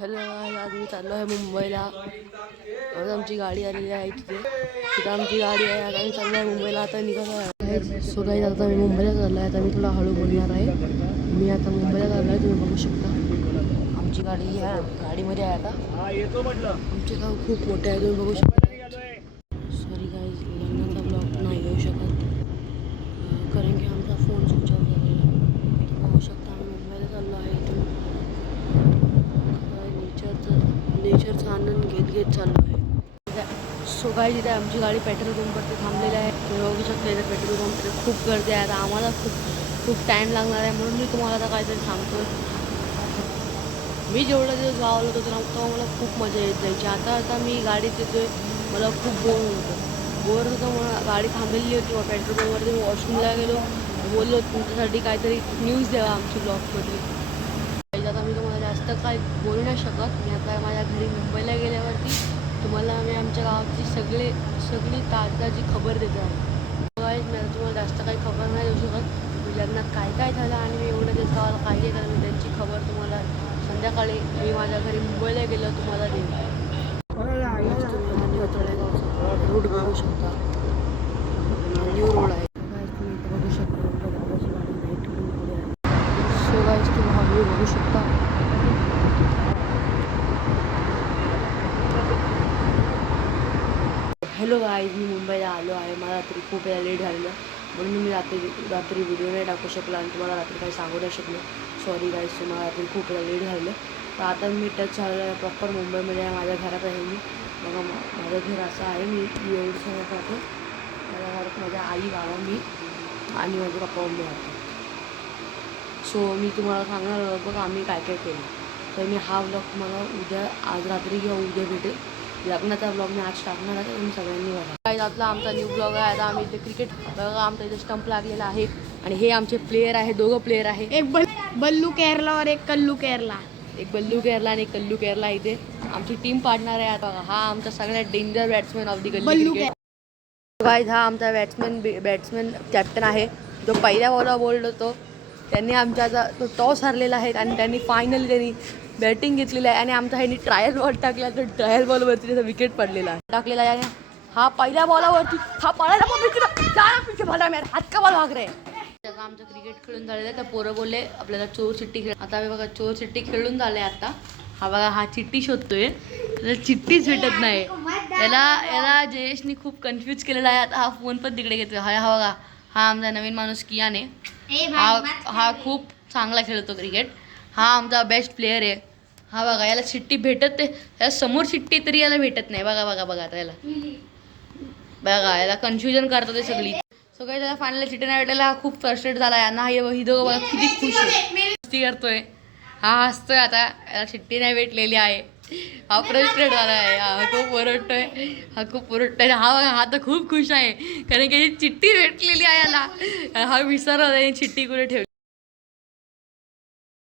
Hello, आज मी चाललो आहे मुंबईला. आज आमची गाडी आलेली आहे तिथे आमची गाडी आहे. आता मी चाललो आहे मुंबईला. आता निघालो आहे. सो गाईज, आता मी मुंबईला चाललो आहे. आता मी थोडा हळू बोलणार आहे. मी आता मुंबईला चाललो आहे, तुम्ही बघू शकता. आमची गाडी ह्या गाडीमध्ये आहे. आता आमचे गाव खूप मोठे आहे, तुम्ही बघू शकता. सॉरी गाईज, लग्नाचा ब्लॉग नाही येऊ शकत कारण की आमचा फोन स्विच ऑफ झालेला आहे. बघू शकता आम्ही मुंबईला चाललो आहे. इथून नेचरचा आनंद घेत चाललो आहे. सो गाईज, इथे आमची गाडी पेट्रोल पंपवरती थांबलेली आहे. तुम्ही बघू शकता इथे पेट्रोल पंपवरती खूप गर्दी आहे. आता आम्हाला खूप टाईम लागणार आहे, म्हणून मी तुम्हाला आता काहीतरी सांगतो. मी जेवढा दिवस गावाला होतो तेव्हा मला खूप मजा येत जायची. आता मी गाडीत येतोय, मला खूप बोर होतं. मला गाडी थांबलेली होती पेट्रोल पंपवरती. वॉशरूमला गेलो, बोललो तुमच्यासाठी काहीतरी न्यूज द्यावा आमची ब्लॉगमध्ये. आता मी तुम्हाला जास्त काही बोलू नाही शकत. मी आता माझ्या घरी मुंबईला गेल्यावरती तुम्हाला मी आमच्या गावाची सगळी ताजी खबर देते आहे. मी आता तुम्हाला जास्त काही खबर नाही देऊ शकत. मी लग्नात काय झालं आणि मी एवढं दिवस गावाला काय केलं, मी त्यांची खबर तुम्हाला संध्याकाळी मी माझ्या घरी मुंबईला गेलो तुम्हाला देईन. तुम्ही रोड बघू शकता, न्यू रोड आहे. तुम्ही बघू शकता सो गाईज, तुम्ही हा व्ह्यू बघू शकता. हॅलो गाईज, मी मुंबईला आलो आहे. मला रात्री खूप वेळा लेट झालेलं, म्हणून मी रात्री व्हिडिओ नाही टाकू शकला आणि तुम्हाला रात्री काही सांगू नाही शकलो. सॉरी गाईज, तुम्हाला रात्री खूप वेळा लेट झालेलं. तर आता मी टच झालेलं आहे, प्रॉपर मुंबईमध्ये आहे. माझ्या घरात आहे मी. बघा, माझं घर असं आहे. मी एवढं सांगत राहतो. माझ्या घरात माझ्या आई, बाबा, मी आणि माझे पप्पा मम्मी राहतो. सो मी तुम्हाला सांगणार बघा आम्ही काय केलं. तर मी हा ब्लॉग तुम्हाला आज रात्री किंवा उद्या भेटेल. लग्नाचा ब्लॉग मी आज टाकणार आहे, तुम्ही सगळ्यांनी बघा. काय आतला आमचा न्यू ब्लॉग आहे. आता आम्ही इथे क्रिकेट बघा, आमचा इथे स्टंप लागलेला आहे आणि हे आमचे प्लेयर आहे. दोघं प्लेयर आहे, एक बल्लू केरला और एक कल्लू केरला. एक बल्लू केरला आणि एक कल्लू केरला. इथे आमची टीम पार्टनर आहे. आता हा आमचा सगळ्यात डेंजर बॅट्समॅन ऑफ दी गल्ली क्रिकेट. गाईज, हा आमचा बॅट्समॅन कॅप्टन आहे, जो पहिल्या बॉलवर बोल्ड होतो. त्यांनी आमच्या तो टॉस हरलेला आहे आणि त्यांनी बॅटिंग घेतलेली आहे आणि आमचा ह्यांनी ट्रायल बॉल टाकला. तर ट्रायल बॉलवरती त्याचा विकेट पडलेला आहे टाकलेला आहे. हा पहिल्या बॉलावरती हा पळायला पिछे भला मेरा हात का बॉल भाग रे. आमचं क्रिकेट खेळून झालेलं आहे. तर पोरं बोलले आपल्याला चोर चिट्टी खेळ. आता बघा चोर चिट्टी खेळून झाले. आता हा बघा, हा चिट्टी शोधतोय, त्याला चिट्टीच भेटत नाही. याला जयेशनी खूप कन्फ्यूज केलेला आहे. आता हा फोन पण तिकडे घेतोय. हा बघा, हा आमचा नवीन माणूस कियाने. हा खूप चांगला खेळतो क्रिकेट. हा आमचा बेस्ट प्लेयर आहे. हा बघा, याला चिट्टी भेटत नाही. याला समोर चिट्टी तरी याला भेटत नाही. बघा आता याला कन्फ्युजन करतात ते सगळी. सगळी त्याला फायनल चिट्टी नाही भेटलेला. हा खूप फ्रस्ट्रेट झाला आहे ना. ही दोघं बघा किती खुश आहे, मस्ती करतोय. हा हसतोय. आता याला चिट्टी नाही भेटलेली आहे. हा फ्रस्ट्रेट झाला आहे. हा खूप ओरडतोय. हा बघा, हा तर खूप खुश आहे कारण की चिट्टी भेटलेली आहे याला. हा विसरला चिट्टी कुठे ठेवली.